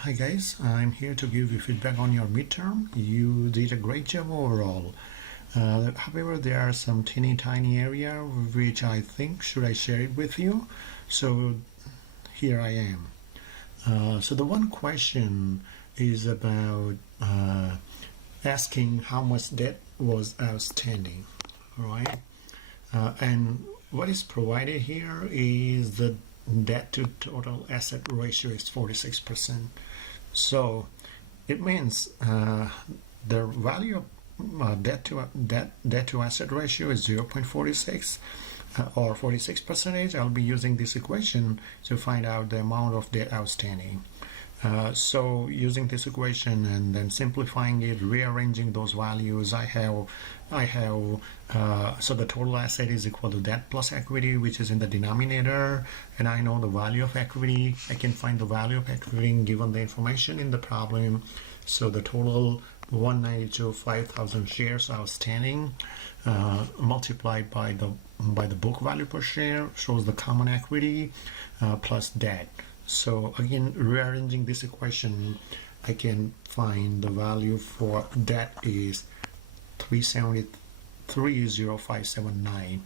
Hi guys, I'm here to give you feedback on your midterm. You did a great job overall. However, there are some teeny tiny area which I think should I share it with you. So here I am. So the one question is about asking how much debt was outstanding, right? And what is provided here is the debt to total asset ratio is 46%. So it means the value of debt to asset ratio is 0.46 or 46%. I'll be using this equation to find out the amount of debt outstanding. So using this equation and then simplifying it, rearranging those values, I have so the total asset is equal to debt plus equity, which is in the denominator, and I know the value of equity. I can find the value of equity given the information in the problem. So the total 192,500 shares outstanding multiplied by the book value per share shows the common equity plus debt. So again, rearranging this equation, I can find the value for debt is 373,0579.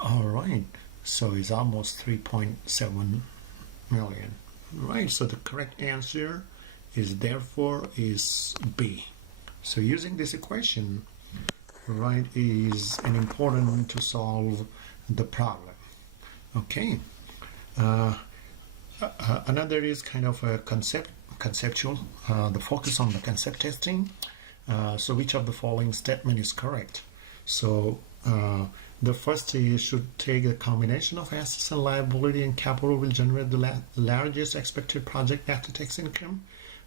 All right, so it's almost 3.7 million. Right, so the correct answer is therefore is B. So using this equation, right, is an important to solve the problem. Okay. Another is kind of a conceptual, the focus on the concept testing. So which of the following statement is correct? So the first is should take a combination of assets and liability and capital will generate the largest expected project after tax income.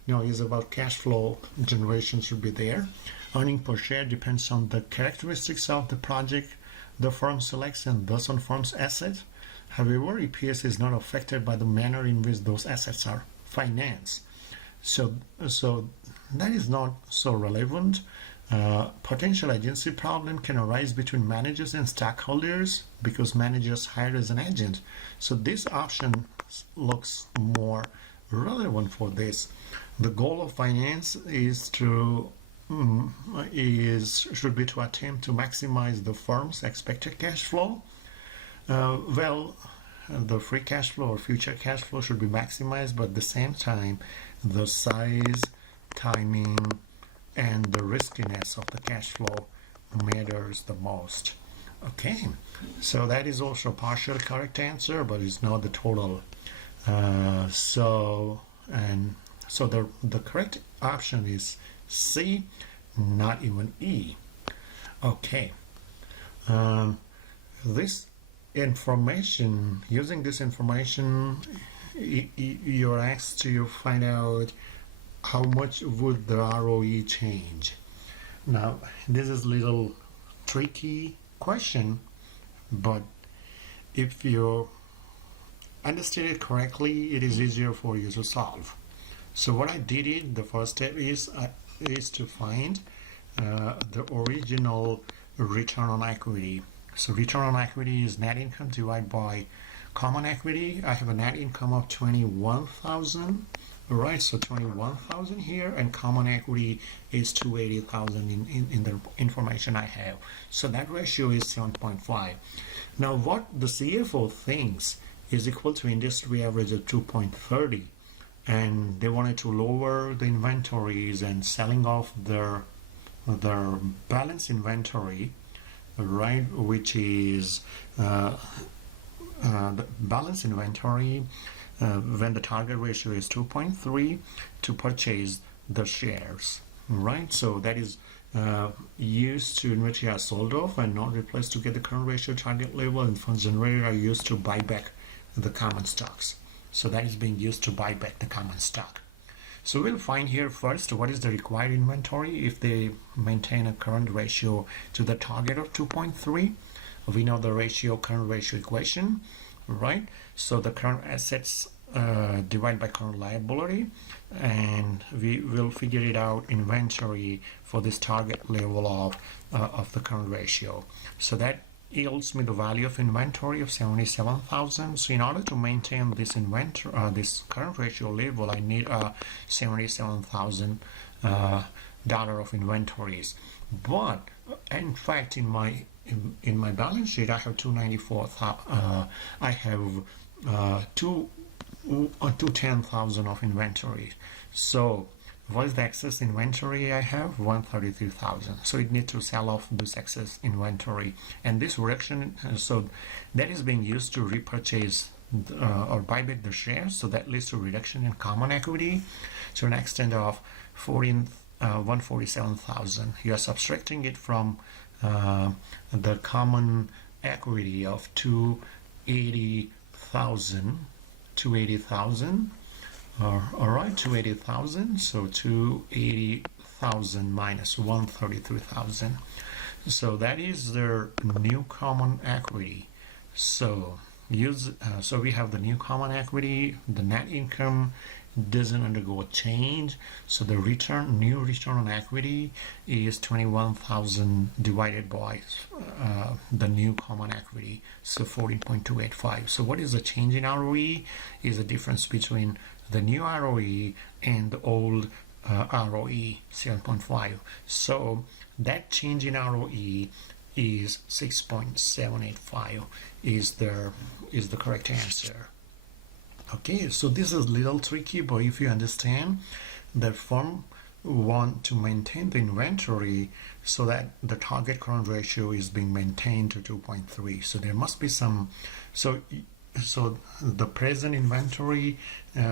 Now is about cash flow generation should be there. Earning per share depends on the characteristics of the project the firm selects and thus on firm's assets. However, EPS is not affected by the manner in which those assets are financed. So that is not so relevant. Potential agency problem can arise between managers and stockholders because managers hired as an agent. So this option looks more relevant for this. The goal of finance is should be to attempt to maximize the firm's expected cash flow. The free cash flow or future cash flow should be maximized, but at the same time, the size, timing, and the riskiness of the cash flow matters the most. Okay, so that is also a partial correct answer, but it's not the total. So the correct option is C, not even E. Okay. This information, using this information, you're asked to find out how much would the ROE change. Now, this is a little tricky question, but if you understand it correctly, it is easier for you to solve. So what I did, the first step is to find the original return on equity. So return on equity is net income divided by common equity. I have a net income of 21,000. All right, so 21,000 here, and common equity is 280,000 in the information I have. So that ratio is 7.5. Now what the CFO thinks is equal to industry average of 2.30, and they wanted to lower the inventories and selling off their balance inventory, right, which is the balance inventory when the target ratio is 2.3 to purchase the shares, right? So that is used to inventory are sold off and not replaced to get the current ratio target level, and funds generated are used to buy back the common stocks. So that is being used to buy back the common stock. So we'll find here first what is the required inventory if they maintain a current ratio to the target of 2.3. We know the current ratio equation, right? So the current assets divided by current liability, and we will figure it out inventory for this target level of the current ratio. So that yields me the value of inventory of 77,000. So in order to maintain this inventory, this current ratio level, I need $77,000 of inventories. But in fact, in my balance sheet, I have 294,000. I have 210,000 of inventory. So what is the excess inventory I have? 133,000. So it needs to sell off this excess inventory, and this reduction, so that is being used to repurchase or buy back the shares. So that leads to reduction in common equity to an extent of 147,000. You are subtracting it from the common equity of 280,000. All right, 280,000. So 280,000 minus 133,000. So that is their new common equity. So so we have the new common equity. The net income doesn't undergo a change. So the new return on equity is 21,000 divided by the new common equity. So 14.285. So what is the change in ROE? Is the difference between the new ROE and the old ROE, 7.5. So that change in ROE is 6.785 is the correct answer. Okay, so this is a little tricky, but if you understand, the firm want to maintain the inventory so that the target current ratio is being maintained to 2.3. So there must be some, so the present inventory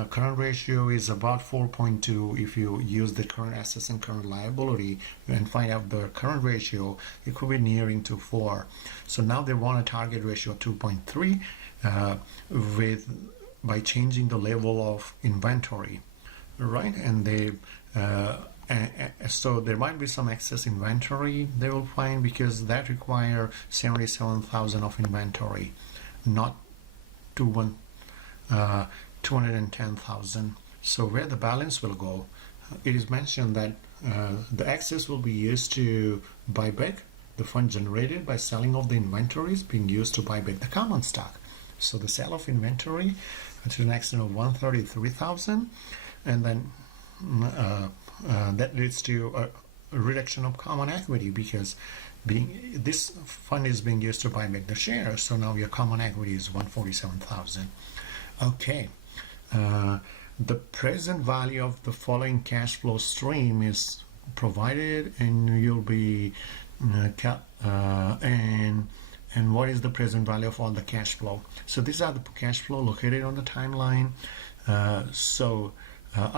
current ratio is about 4.2. If you use the current assets and current liability and find out the current ratio, it could be nearing to 4. So now they want a target ratio of 2.3 by changing the level of inventory, right? And they so there might be some excess inventory they will find, because that require 77,000 of inventory, not 210,000. So where the balance will go, it is mentioned that the excess will be used to buy back the fund generated by selling of the inventories being used to buy back the common stock. So the sale of inventory to an extent of 133,000, and then that leads to a reduction of common equity, because this fund is being used to buy back the shares. So now your common equity is 147,000. Okay, the present value of the following cash flow stream is provided, and you'll be and what is the present value of all the cash flow? So these are the cash flow located on the timeline. I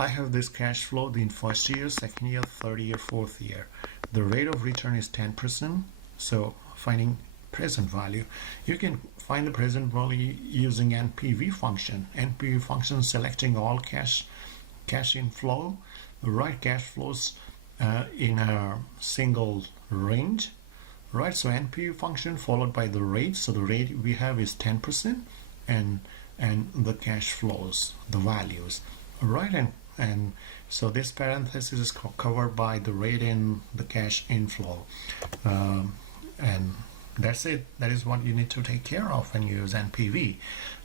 have this cash flow in first year, second year, third year, fourth year. The rate of return is 10%. So finding present value, you can find the present value using NPV function. NPV function selecting all cash inflow, right? Cash flows in a single range, right? So NPV function followed by the rate. So the rate we have is 10%, and the cash flows, the values, right? And so this parenthesis is covered by the rate and the cash inflow, and that's it. That is what you need to take care of when you use NPV.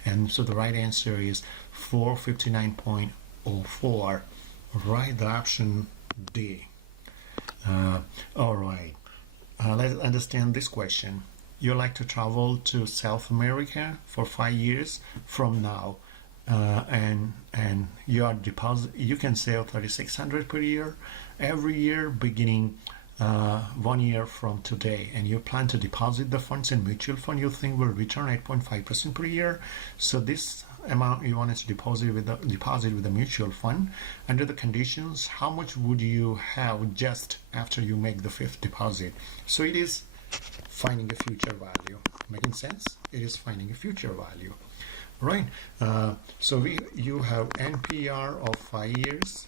And so the right answer is 459.04, right? The option D. All right, let's understand this question. You like to travel to South America for 5 years from now, and your deposit, you can save $3,600 per year every year beginning 1 year from today, and you plan to deposit the funds in mutual fund you think will return 8.5% per year. So this amount you wanted to deposit with the mutual fund, under the conditions, how much would you have just after you make the fifth deposit? So it is finding a future value. Making sense? It is finding a future value, right? So you have NPR of 5 years,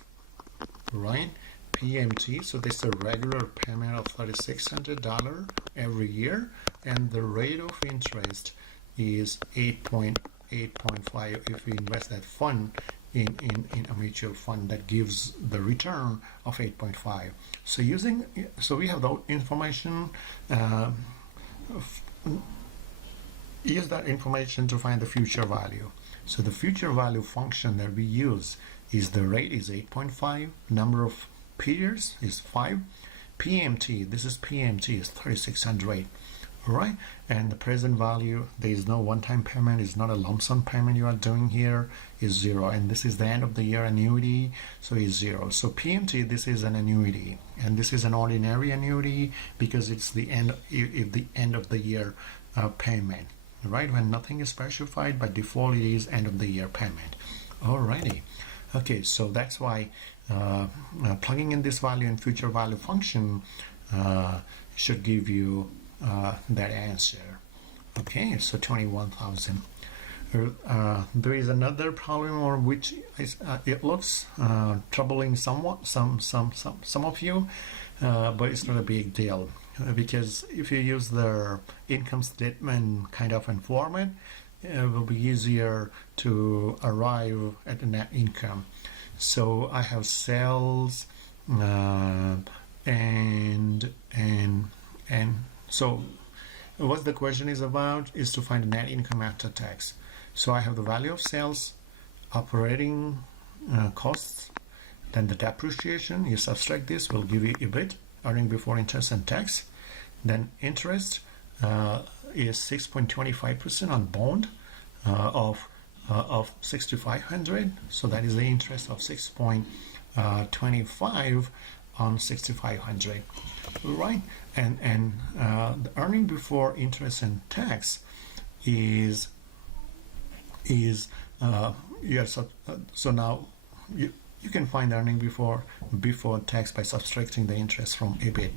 right? PMT, so this is a regular payment of $3,600 every year, and the rate of interest is 8.5 if we invest that fund in a mutual fund that gives the return of 8.5. So we have the information use that information to find the future value. So the future value function that we use is the rate is 8.5, number of periods is 5, PMT, this is PMT, is 3600, right? And the present value, there is no one-time payment, it's not a lump sum payment you are doing here, is 0. And this is the end of the year annuity, so is 0. So PMT, this is an annuity, and this is an ordinary annuity because it's the end, if the end of the year payment, right? When nothing is specified, by default it is end of the year payment. Alrighty. Okay, so that's why plugging in this value in future value function should give you that answer. Okay, so 21,000. There is another problem, or which is, it looks troubling somewhat some of you, but it's not a big deal, because if you use the income statement kind of format, it will be easier to arrive at the net income. So I have sales and so what the question is about is to find the net income after tax. So I have the value of sales, operating costs, then the depreciation. You subtract this, will give you EBIT, earning before interest and tax. Then interest is 6.25% on bond of 6,500. So that is the interest of 6.25 on 6,500, right? And the earning before interest and tax is so now you can find the earning before tax by subtracting the interest from EBIT,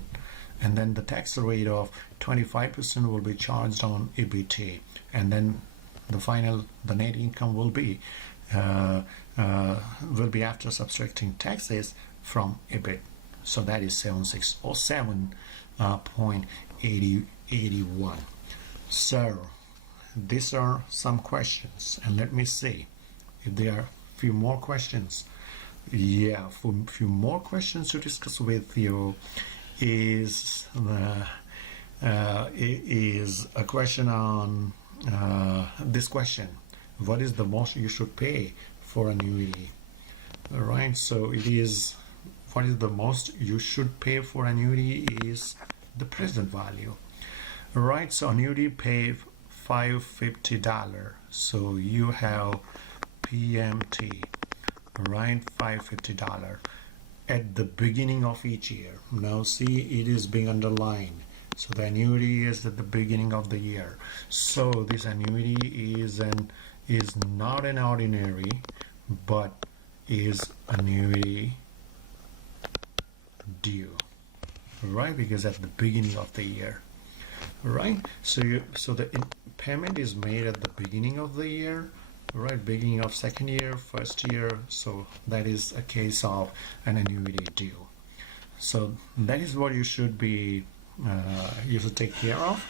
and then the tax rate of 25% will be charged on EBT, and then the net income will be after subtracting taxes from EBIT. So that is 7607.81. So these are some questions, and let me see if there are a few more questions. Yeah, for a few more questions to discuss with you is a question on this question: what is the most you should pay for annuity? All right, so it is, what is the most you should pay for annuity is the present value. All right, so annuity pay $550. So you have PMT, right? $550 at the beginning of each year. Now see, it is being underlined. So the annuity is at the beginning of the year. So this annuity is not an ordinary, but is annuity due, right? Because at the beginning of the year, right? So the payment is made at the beginning of the year, right? Beginning of second year, first year. So that is a case of an annuity due. So that is what you should be you should take care of.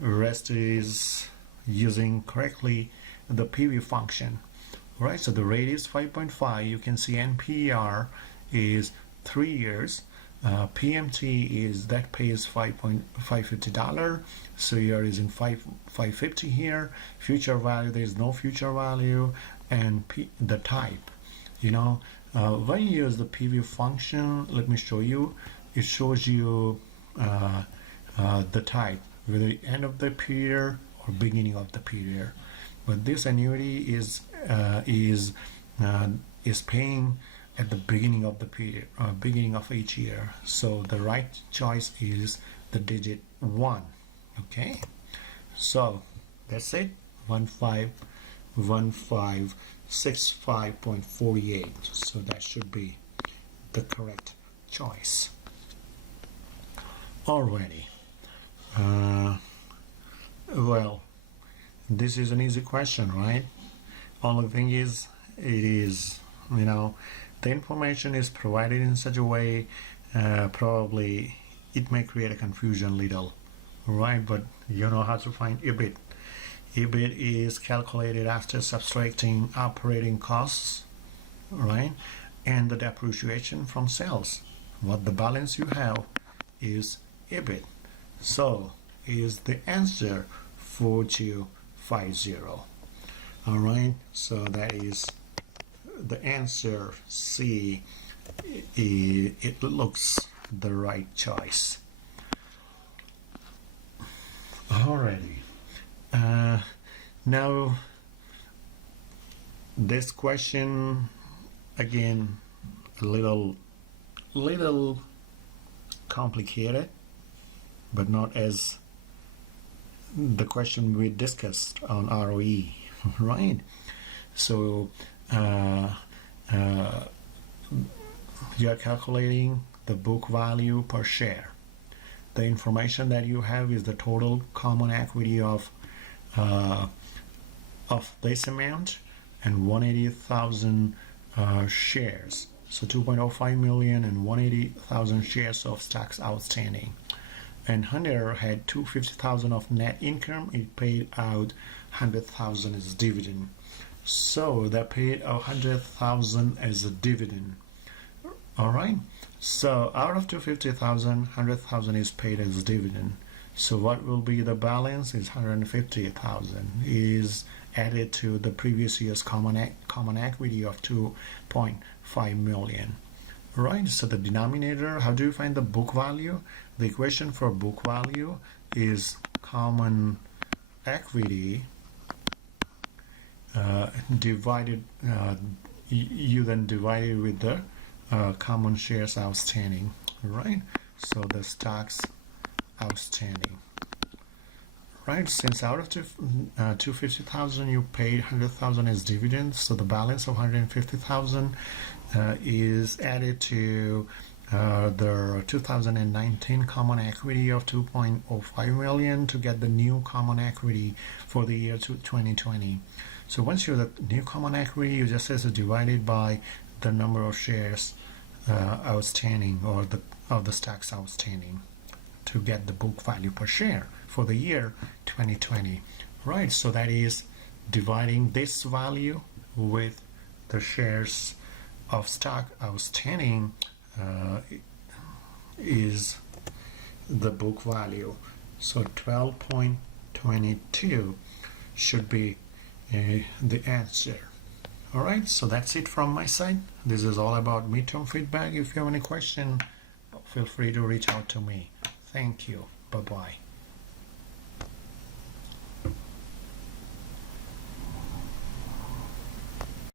Rest is using correctly the PV function, right? So the rate is 5.5. You can see NPR is 3 years. PMT is that pays $550. So you are using 550 here. Future value, there is no future value, and the type. When you use the PV function, let me show you. It shows you the type, whether end of the period or beginning of the period. But this annuity is paying at the beginning of the period, beginning of each year. So the right choice is the digit 1. Okay, so that's it. 1565.48. So that should be the correct choice. Already. Well, this is an easy question, right? Only thing is, the information is provided in such a way, probably it may create a confusion little, right? But you know how to find EBIT. EBIT is calculated after subtracting operating costs, right? And the depreciation from sales. What the balance you have is EBIT. So is the answer 4250. All right, so that is the answer C. It looks the right choice. Alrighty. Now this question again a little complicated, but not as the question we discussed on ROE, right? So you are calculating the book value per share. The information that you have is the total common equity of this amount and 180,000 shares. So 2.05 million and 180,000 shares of stocks outstanding. And Hunter had 250,000 of net income. It paid out 100,000 as dividend. So they paid 100,000 as a dividend. All right. So out of 250,000, 100,000 is paid as dividend. So what will be the balance is 150,000 is added to the previous year's common equity of 2.5 million. Right, so the denominator, how do you find the book value? The equation for book value is common equity divided, you then divide it with the common shares outstanding, right? So the stocks outstanding, right? Since out of 250,000 you paid 100,000 as dividends, so the balance of 150,000 is added to the 2019 common equity of 2.05 million to get the new common equity for the year 2020. So once you have the new common equity, you just have to divide it by the number of shares outstanding, or of the stocks outstanding, to get the book value per share for the year 2020. Right, so that is dividing this value with the shares of stock outstanding is the book value. So 12.22 should be the answer. Alright, so that's it from my side. This is all about midterm feedback. If you have any question, feel free to reach out to me. Thank you. Bye-bye.